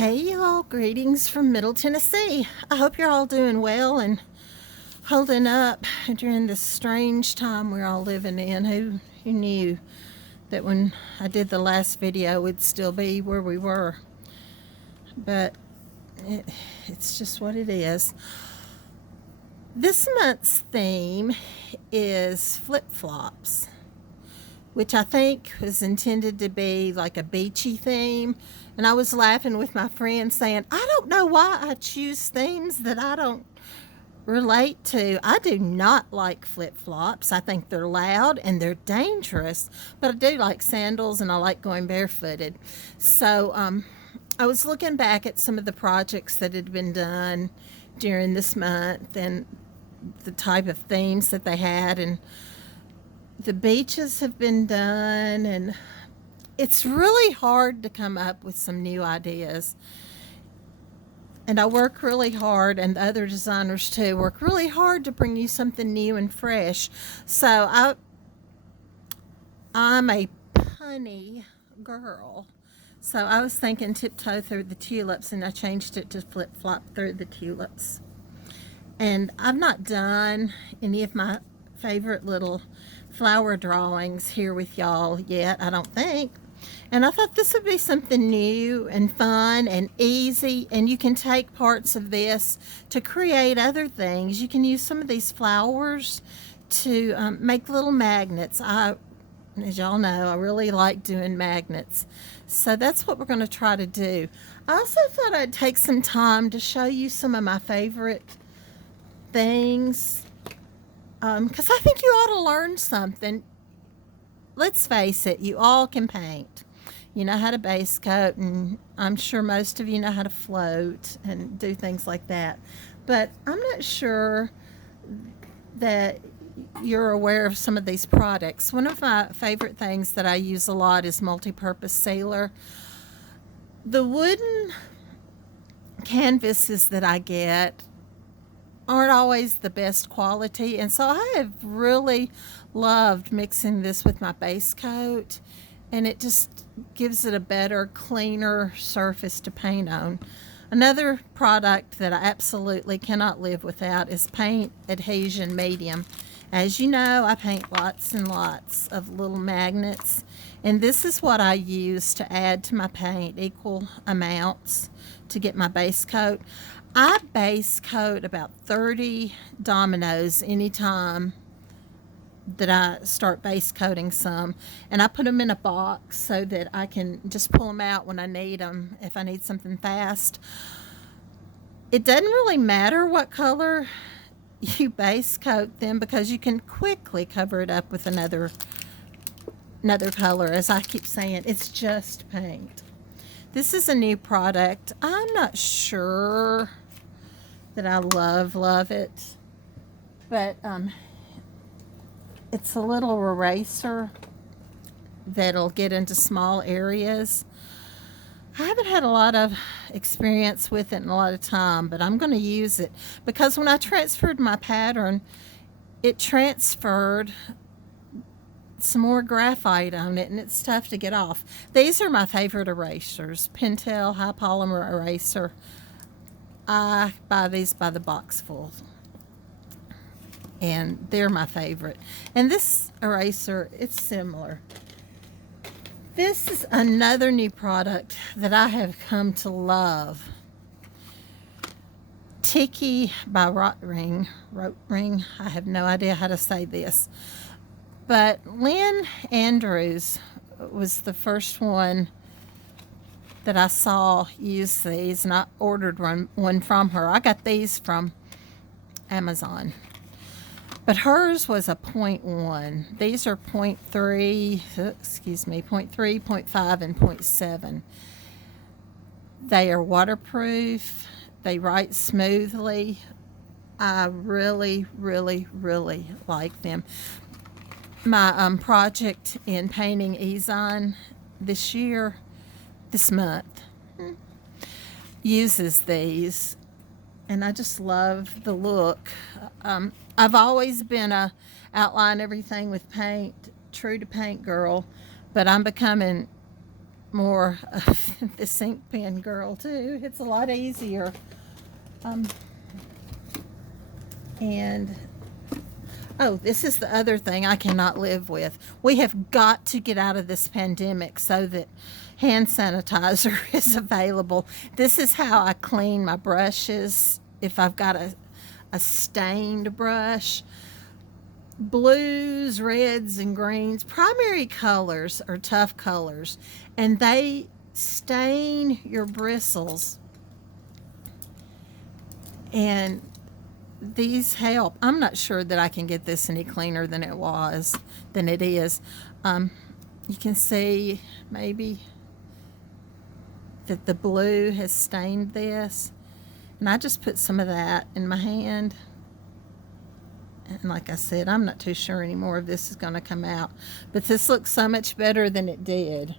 Hey y'all, greetings from Middle Tennessee. I hope you're all doing well and holding up during this strange time we're all living in. Who knew that when I did the last video we'd still be where we were? But it's just what it is. This month's theme is flip-flops, which I think was intended to be like a beachy theme. And I was laughing with my friend saying, I don't know why I choose themes that I don't relate to. I do not like flip-flops. I think they're loud and they're dangerous, but I do like sandals and I like going barefooted. So I was looking back at some of the projects that had been done during this month and the type of themes that they had, and the beaches have been done, and it's really hard to come up with some new ideas. And I work really hard, and the other designers too work really hard to bring you something new and fresh. So I'm a punny girl. So I was thinking tiptoe through the tulips, and I changed it to flip-flop through the tulips. And I've not done any of my favorite little flower drawings here with y'all yet, I don't think. And I thought this would be something new and fun and easy, and you can take parts of this to create other things. You can use some of these flowers to make little magnets. As y'all know, I really like doing magnets. So that's what we're going to try to do. I also thought I'd take some time to show you some of my favorite things, because I think you ought to learn something. Let's face it, you all can paint. You know how to base coat, and I'm sure most of you know how to float and do things like that. But I'm not sure that you're aware of some of these products. One of my favorite things that I use a lot is multi-purpose sealer. The wooden canvases that I get aren't always the best quality, and so I have really loved mixing this with my base coat, and it just gives it a better, cleaner surface to paint on. Another product that I absolutely cannot live without is paint adhesion medium. As you know, I paint lots and lots of little magnets, and this is what I use to add to my paint, equal amounts to get my base coat. I base coat about 30 dominoes anytime that I start base coating some, and I put them in a box so that I can just pull them out when I need them, if I need something fast. It doesn't really matter what color you base coat them, because you can quickly cover it up with another color. As I keep saying, it's just paint. This is a new product. I'm not sure that I love it, but it's a little eraser that'll get into small areas. I haven't had a lot of experience with it and a lot of time, but I'm going to use it because when I transferred my pattern, it transferred some more graphite on it, and it's tough to get off. These are my favorite erasers, Pentel high polymer eraser. I buy these by the box full, and they're my favorite. And this eraser, it's similar. This is another new product that I have come to love. Tiki by Rotring. I have no idea how to say this. But Lynn Andrews was the first one that I saw use these, and I ordered one from her. I got these from Amazon. But hers was a 0.1. These are 0.3, 0.5, and 0.7. They are waterproof. They write smoothly. I really like them. My project in painting Ezon this month, uses these, and I just love the look. I've always been a outline everything with paint, true to paint girl, but I'm becoming more of this ink pen girl too. It's a lot easier. Um, and oh, this is the other thing I cannot live with. We have got to get out of this pandemic so that hand sanitizer is available. This is how I clean my brushes. If I've got a stained brush, blues, reds, and greens, primary colors are tough colors, and they stain your bristles. And these help. I'm not sure that I can get this any cleaner than it is. You can see maybe that the blue has stained this. And I just put some of that in my hand. And like I said, I'm not too sure anymore if this is going to come out. But this looks so much better than it did.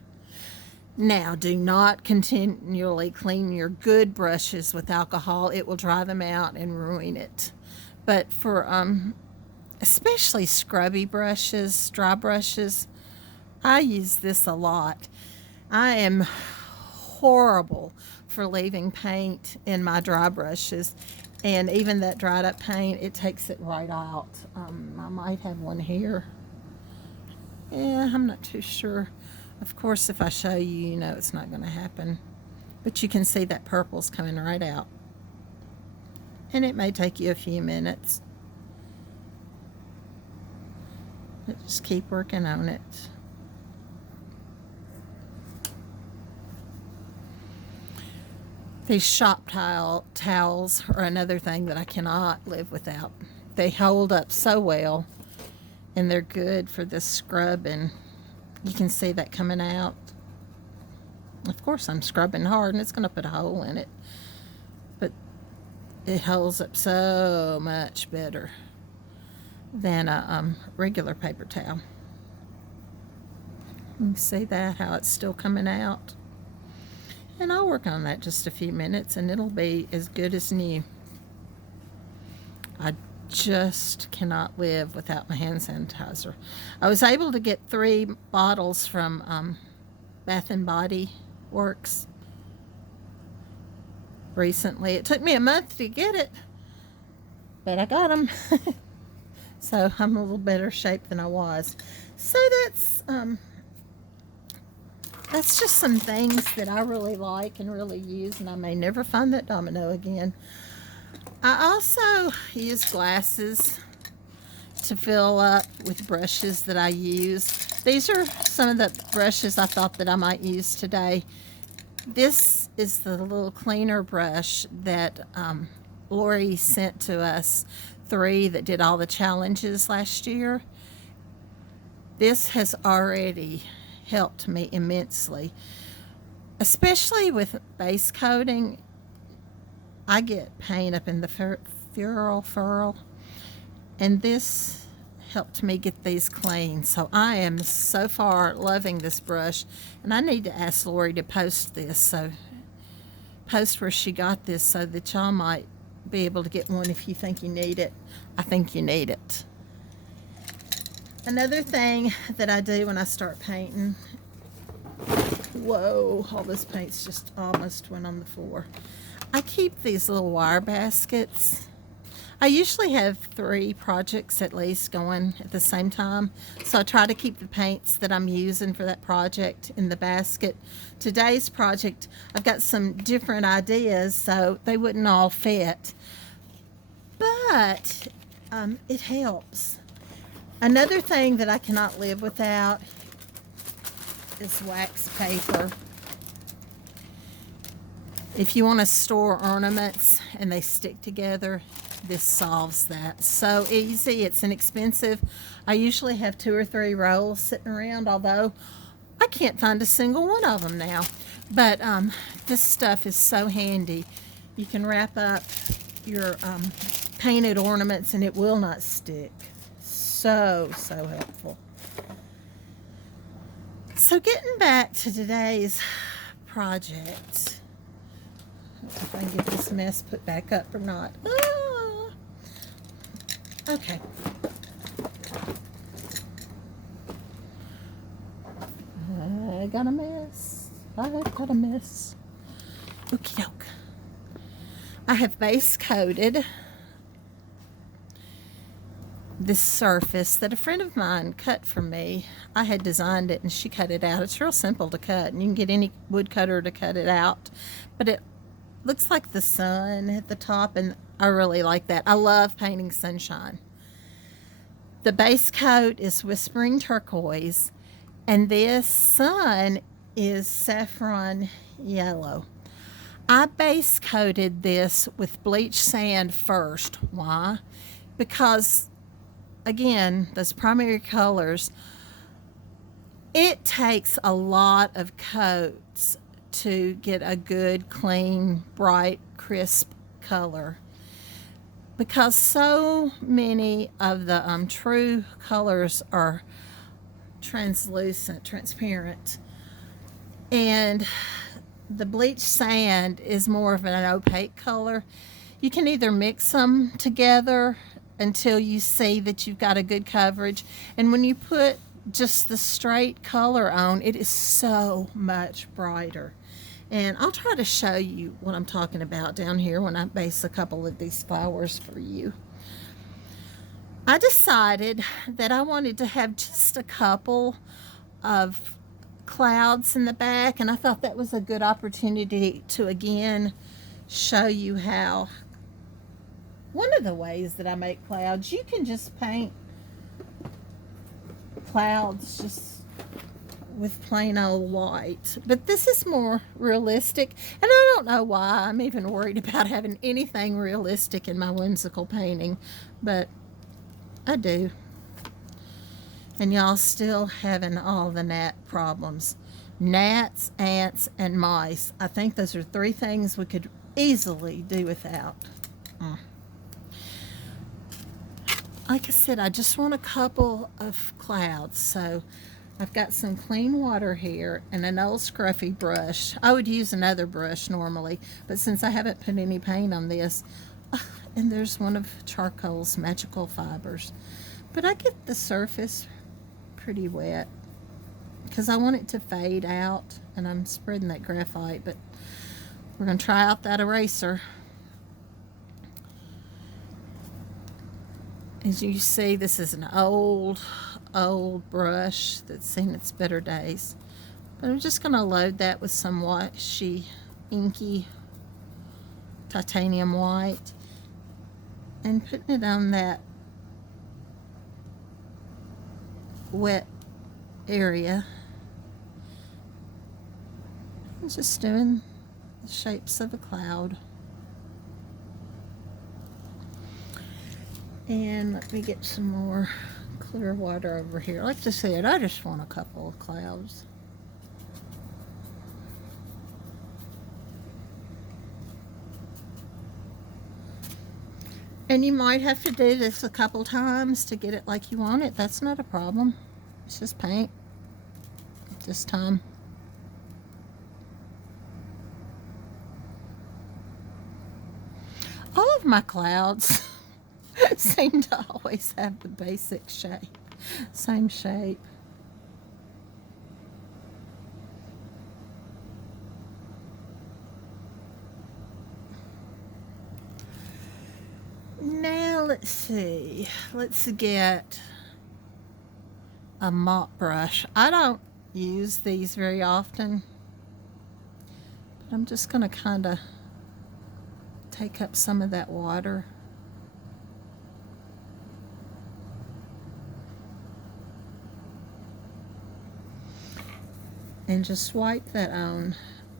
Now, do not continually clean your good brushes with alcohol. It will dry them out and ruin it. But for especially scrubby brushes, dry brushes, I use this a lot. I am horrible for leaving paint in my dry brushes. And even that dried up paint, it takes it right out. I might have one here. Yeah, I'm not too sure. Of course, if I show you, you know it's not going to happen. But you can see that purple's coming right out. And it may take you a few minutes. But just keep working on it. These shop towels are another thing that I cannot live without. They hold up so well, and they're good for this scrubbing. You can see that coming out. Of course, I'm scrubbing hard, and it's going to put a hole in it. But it holds up so much better than a regular paper towel. You see that, how it's still coming out? And I'll work on that just a few minutes, and it'll be as good as new. I just cannot live without my hand sanitizer. I was able to get 3 bottles from Bath and Body Works recently. It took me a month to get it, but I got them. So I'm a little better shape than I was. So that's just some things that I really like and really use, and I may never find that domino again. I also use glasses to fill up with brushes that I use. These are some of the brushes I thought that I might use today. This is the little cleaner brush that Lori sent to us, 3 that did all the challenges last year. This has already helped me immensely, especially with base coating. I get paint up in the furrow, and this helped me get these clean. So I am so far loving this brush, and I need to ask Lori to post this, so post where she got this so that y'all might be able to get one if you think you need it. I think you need it. Another thing that I do when I start painting, whoa, all this paint's just almost went on the floor. I keep these little wire baskets. I usually have 3 projects at least going at the same time, so I try to keep the paints that I'm using for that project in the basket. Today's project, I've got some different ideas, so they wouldn't all fit, but it helps. Another thing that I cannot live without is wax paper. If you want to store ornaments and they stick together, this solves that. So easy, it's inexpensive. I usually have 2 or 3 rolls sitting around, although I can't find a single one of them now. But this stuff is so handy. You can wrap up your painted ornaments and it will not stick. So helpful. So getting back to today's project. If I can get this mess put back up or not. Ah. Okay. I got a mess. I've got a mess. Okie doke. I have base coated this surface that a friend of mine cut for me. I had designed it and she cut it out. It's real simple to cut and you can get any woodcutter to cut it out, but it looks like the sun at the top and I really like that. I love painting sunshine. The base coat is Whispering Turquoise and this sun is Saffron Yellow. I base coated this with bleach sand first. Why? Because again, those primary colors, it takes a lot of coats to get a good, clean, bright, crisp color. Because so many of the true colors are translucent, transparent. And the bleach sand is more of an opaque color. You can either mix them together until you see that you've got a good coverage. And when you put just the straight color on, it is so much brighter. And I'll try to show you what I'm talking about down here when I base a couple of these flowers for you. I decided that I wanted to have just a couple of clouds in the back, and I thought that was a good opportunity to again show you how one of the ways that I make clouds, you can just paint clouds just with plain old white, but this is more realistic, and I don't know why I'm even worried about having anything realistic in my whimsical painting, but I do. And y'all still having all the gnat problems. Gnats, ants, and mice. I think those are three things we could easily do without. Like I said, I just want a couple of clouds. So I've got some clean water here and an old scruffy brush. I would use another brush normally, but since I haven't put any paint on this, and there's one of charcoal's magical fibers. But I get the surface pretty wet because I want it to fade out, and I'm spreading that graphite, but we're going to try out that eraser. As you see, this is an old brush that's seen its better days. But I'm just going to load that with some washy, inky titanium white and putting it on that wet area. I'm just doing the shapes of a cloud. And let me get some more clear water over here. Like I said, I just want a couple of clouds. And you might have to do this a couple times to get it like you want it. That's not a problem. It's just paint this time. All of my clouds seem to always have the basic shape, same shape. Now let's see, let's get a mop brush. I don't use these very often, but I'm just going to kind of take up some of that water. And just wipe that on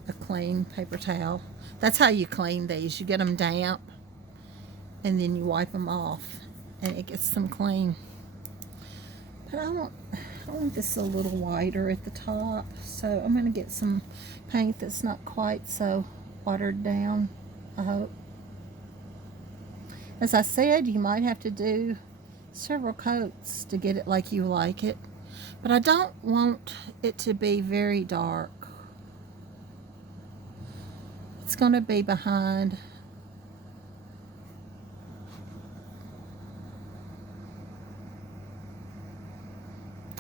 a clean paper towel. That's how you clean these. You get them damp and then you wipe them off and it gets them clean. But I want this a little wider at the top, so I'm going to get some paint that's not quite so watered down, I hope. As I said, you might have to do several coats to get it like you like it, but I don't want it to be very dark. It's going to be behind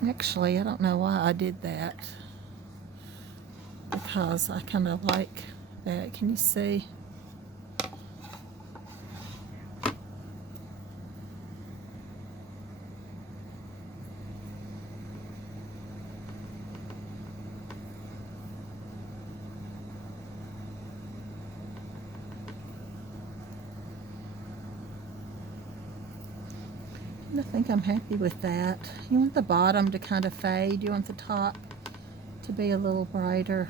Actually, I don't know why I did that. because I kind of like that. Can you see? I think I'm happy with that. You want the bottom to kind of fade. You want the top to be a little brighter.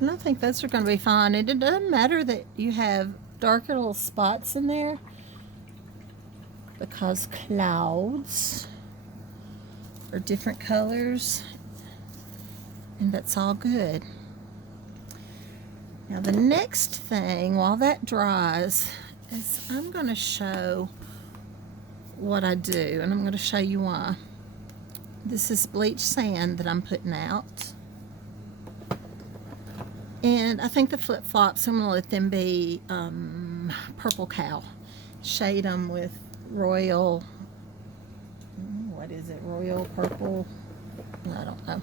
And I think those are going to be fine. And it doesn't matter that you have darker little spots in there, because clouds are different colors, and that's all good. Now the next thing, while that dries, is I'm going to show what I do, and I'm going to show you why. This is bleached sand that I'm putting out. And I think the flip-flops, I'm going to let them be purple cow. Shade them with royal, what is it, royal purple? I don't know.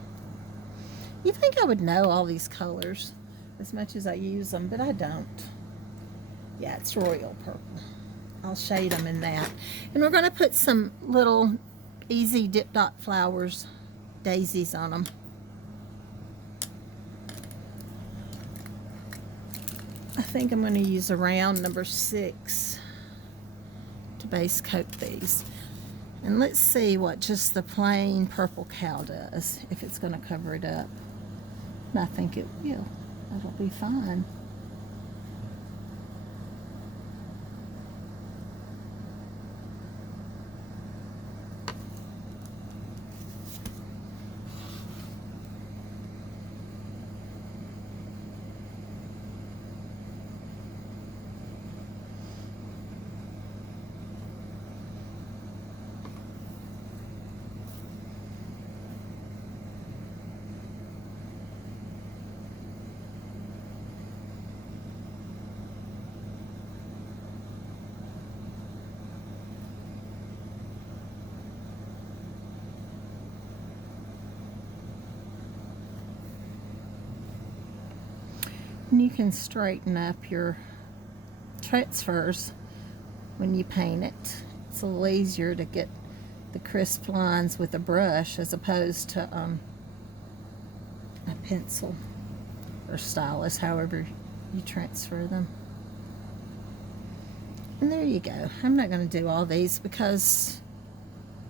You think I would know all these colors as much as I use them, but I don't. Yeah, it's royal purple. I'll shade them in that. And we're going to put some little easy dip dot flowers, daisies on them. I think I'm going to use a round number 6 to base coat these. And let's see what just the plain purple cow does, if it's going to cover it up. And I think it will. That'll be fine. And you can straighten up your transfers when you paint it. It's a little easier to get the crisp lines with a brush as opposed to a pencil or stylus, however you transfer them. And there you go. I'm not going to do all these because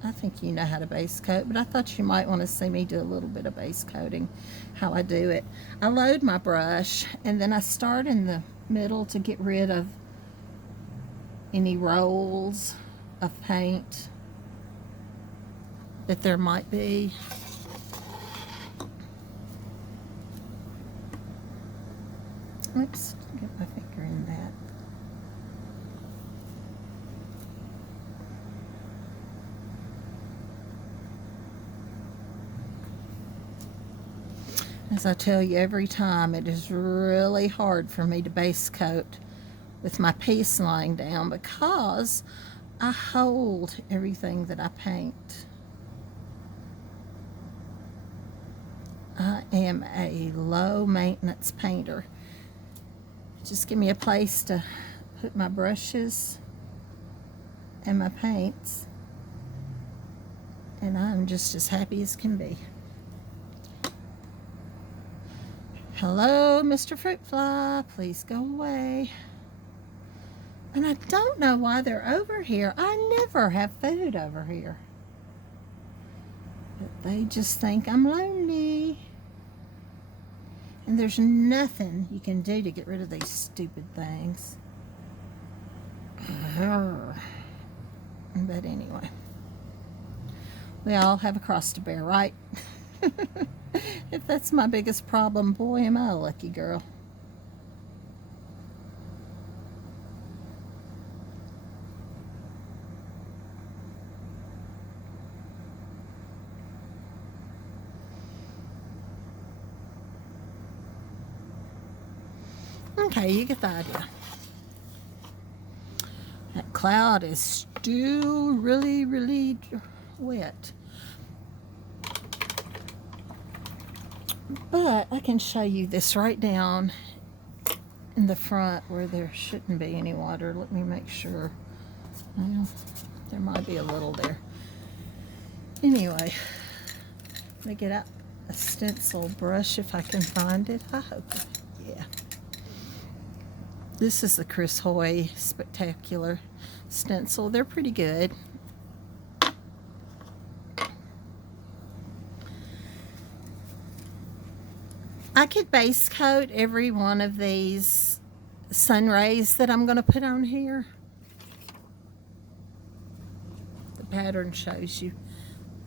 I think you know how to base coat, but I thought you might want to see me do a little bit of base coating, how I do it. I load my brush, and then I start in the middle to get rid of any rolls of paint that there might be. Oops, get my finger in that. As I tell you every time, it is really hard for me to base coat with my piece lying down because I hold everything that I paint. I am a low maintenance painter. Just give me a place to put my brushes and my paints, and I'm just as happy as can be. Hello, Mr. Fruit Fly, please go away. And I don't know why they're over here. I never have food over here. But they just think I'm lonely. And there's nothing you can do to get rid of these stupid things. But anyway, we all have a cross to bear, right? If that's my biggest problem, boy, am I a lucky girl. Okay, you get the idea. That cloud is still really, really wet. But I can show you this right down in the front where there shouldn't be any water. Let me make sure. Well, there might be a little there. Anyway, let me get out a stencil brush if I can find it. I hope, yeah. This is the Chris Hoy Spectacular stencil. They're pretty good. I could base coat every one of these sun rays that I'm going to put on here. The pattern shows you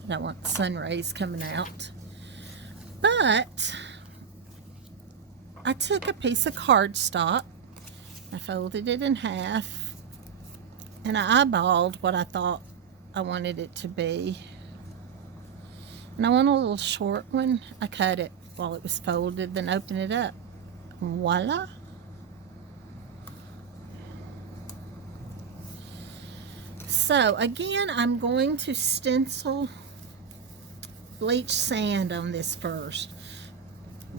that I want sun rays coming out. But I took a piece of cardstock, I folded it in half, and I eyeballed what I thought I wanted it to be. And I want a little short one. I cut it while it was folded, then open it up. Voila! So again, I'm going to stencil bleach sand on this first.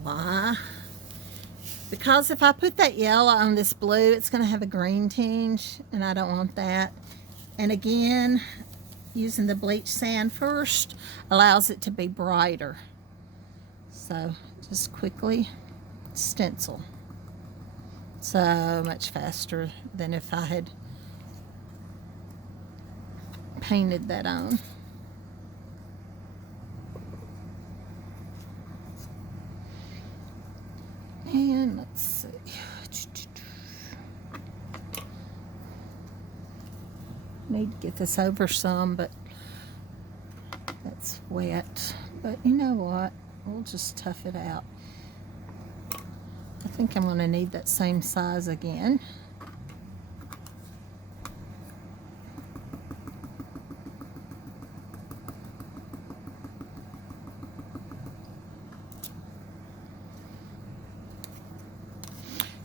Why? Because if I put that yellow on this blue, it's going to have a green tinge, and I don't want that. And again, using the bleach sand first allows it to be brighter. So just quickly stencil. So much faster than if I had painted that on. And let's see. Need to get this over some, but that's wet. But you know what? We'll just tough it out. I think I'm going to need that same size again.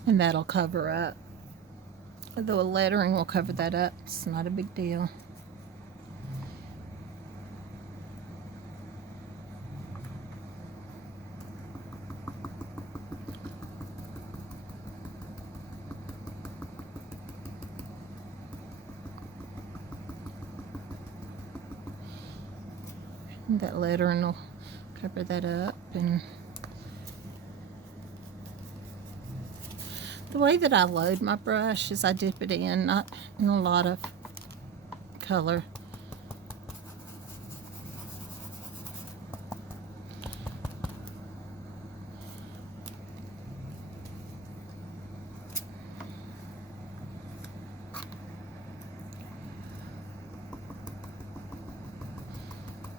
And that'll cover up. The lettering will cover that up. It's not a big deal. And that lettering will cover that up. And the way that I load my brush is I dip it in, not in a lot of color.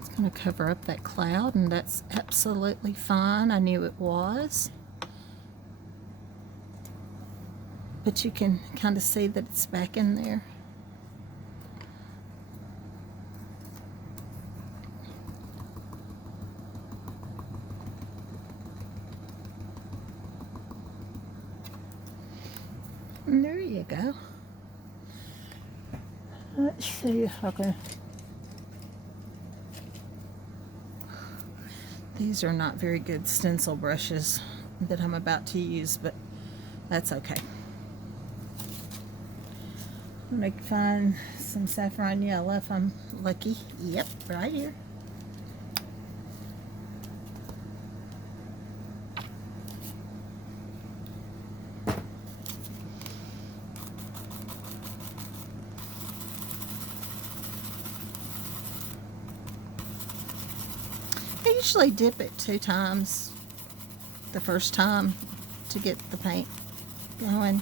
It's going to cover up that cloud, and that's absolutely fine. I knew it was. But you can kind of see that it's back in there. And there you go. Let's see if I can. These are not very good stencil brushes that I'm about to use, but that's okay. I'm going to find some saffron yellow if I'm lucky. Yep, right here. I usually dip it 2 times the first time to get the paint going.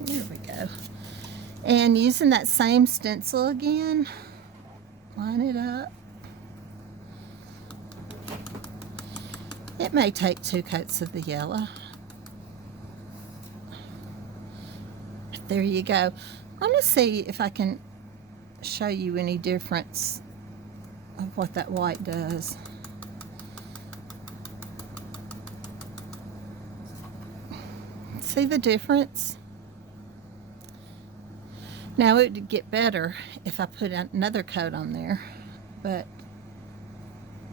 There we go. And using that same stencil again, line it up. It may take 2 coats of the yellow. There you go. I'm going to see if I can show you any difference of what that white does. See the difference? Now it would get better if I put another coat on there, but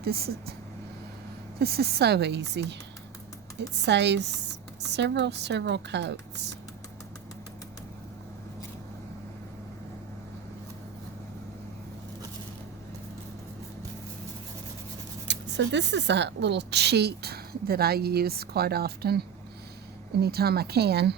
this is This is so easy. It saves several coats. So this is a little cheat that I use quite often, anytime I can.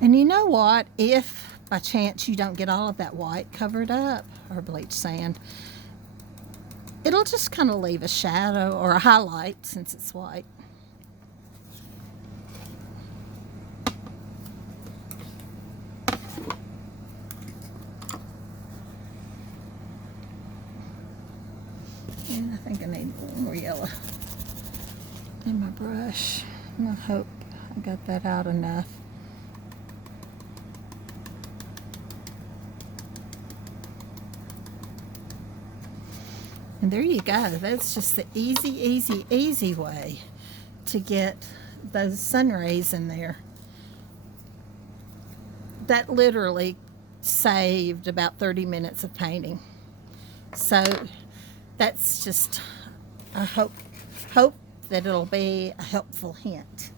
And you know what? If by chance you don't get all of that white covered up, or bleach sand, it'll just kind of leave a shadow or a highlight since it's white. And I think I need a little more yellow in my brush. And I hope I got that out enough. And there you go. That's just the easy way to get those sun rays in there. That literally saved about 30 minutes of painting. So that's just, I hope that it'll be a helpful hint.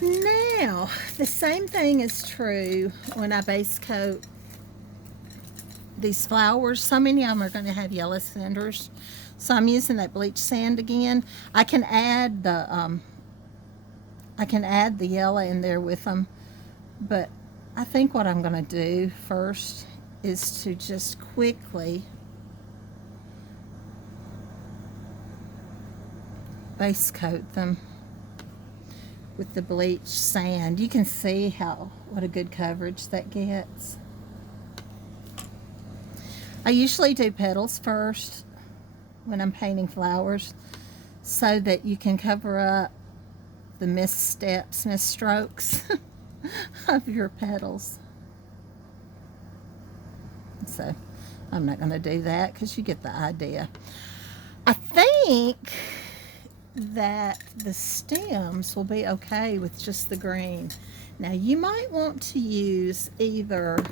Now, the same thing is true when I base coat these flowers. So many of them are going to have yellow cinders, so I'm using that bleach sand again. I can add the yellow in there with them, but I think what I'm going to do first is to just quickly base coat them with the bleach sand. You can see what a good coverage that gets. I usually do petals first when I'm painting flowers so that you can cover up the missteps, misstrokes of your petals. So I'm not going to do that because you get the idea. I think that the stems will be okay with just the green. Now you might want to use either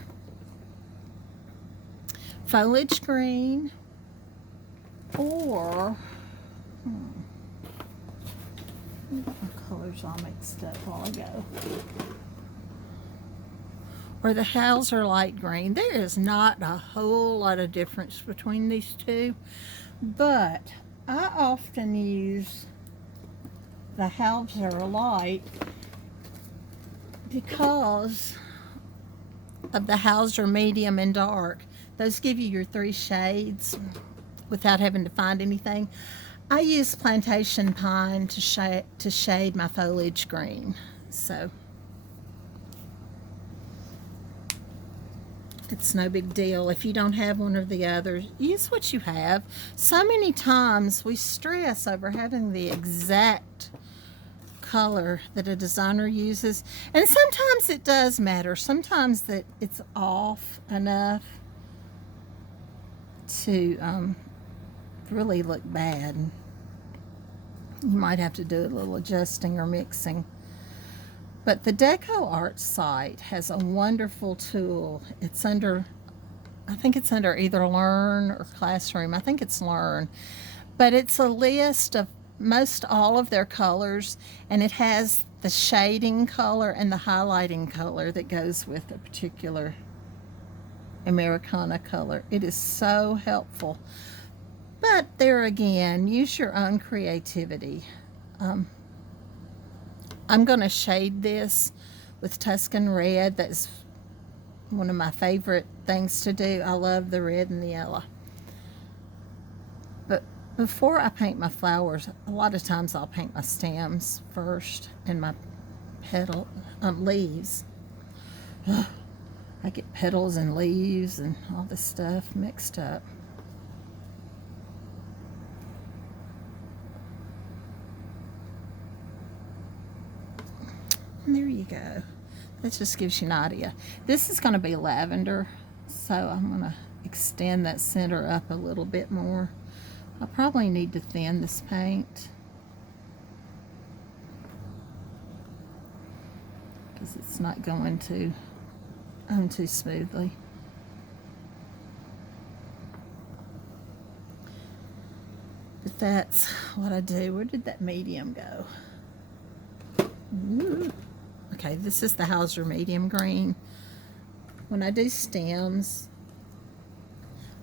foliage green or my colors all mixed up while ago, or the Hauser light green. There is not a whole lot of difference between these two, but I often use the Hauser light because of the Hauser medium and dark. Those give you your 3 shades without having to find anything. I use plantation pine to shade my foliage green. So it's no big deal. If you don't have one or the other, use what you have. So many times we stress over having the exact color that a designer uses. And sometimes it does matter. Sometimes that it's off enough to really look bad. You might have to do a little adjusting or mixing. But the Deco Art site has a wonderful tool. It's under, I think it's under either Learn or Classroom. I think it's Learn. But it's a list of most all of their colors, and it has the shading color and the highlighting color that goes with a particular Americana color. It is so helpful. But there again, use your own creativity. I'm going to shade this with Tuscan Red. That's one of my favorite things to do. I love the red and the yellow. But before I paint my flowers, a lot of times I'll paint my stems first and my petal leaves. I get petals and leaves and all this stuff mixed up. And there you go. That just gives you an idea. This is going to be lavender, so I'm going to extend that center up a little bit more. I probably need to thin this paint because it's not going to on too smoothly. But that's what I do. Where did that medium go? Ooh. Okay, this is the Hauser medium green. When I do stems,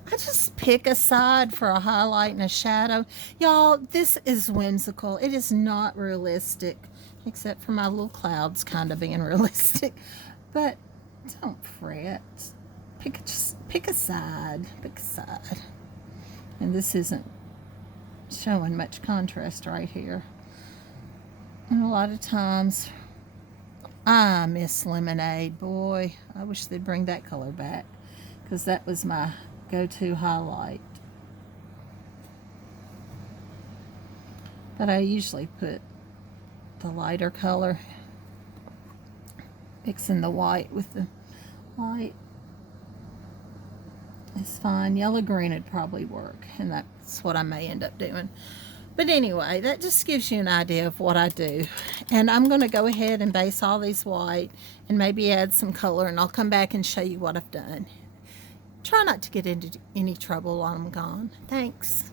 I just pick a side for a highlight and a shadow. Y'all, this is whimsical. It is not realistic, except for my little clouds kind of being realistic. But don't fret. Just pick a side. Pick a side. And this isn't showing much contrast right here. And a lot of times, I miss lemonade. Boy, I wish they'd bring that color back, because that was my go-to highlight. But I usually put the lighter color, mixing the white with the light is fine. Yellow green would probably work, and that's what I may end up doing. But anyway, that just gives you an idea of what I do. And I'm going to go ahead and base all these white and maybe add some color, and I'll come back and show you what I've done. Try not to get into any trouble while I'm gone. Thanks.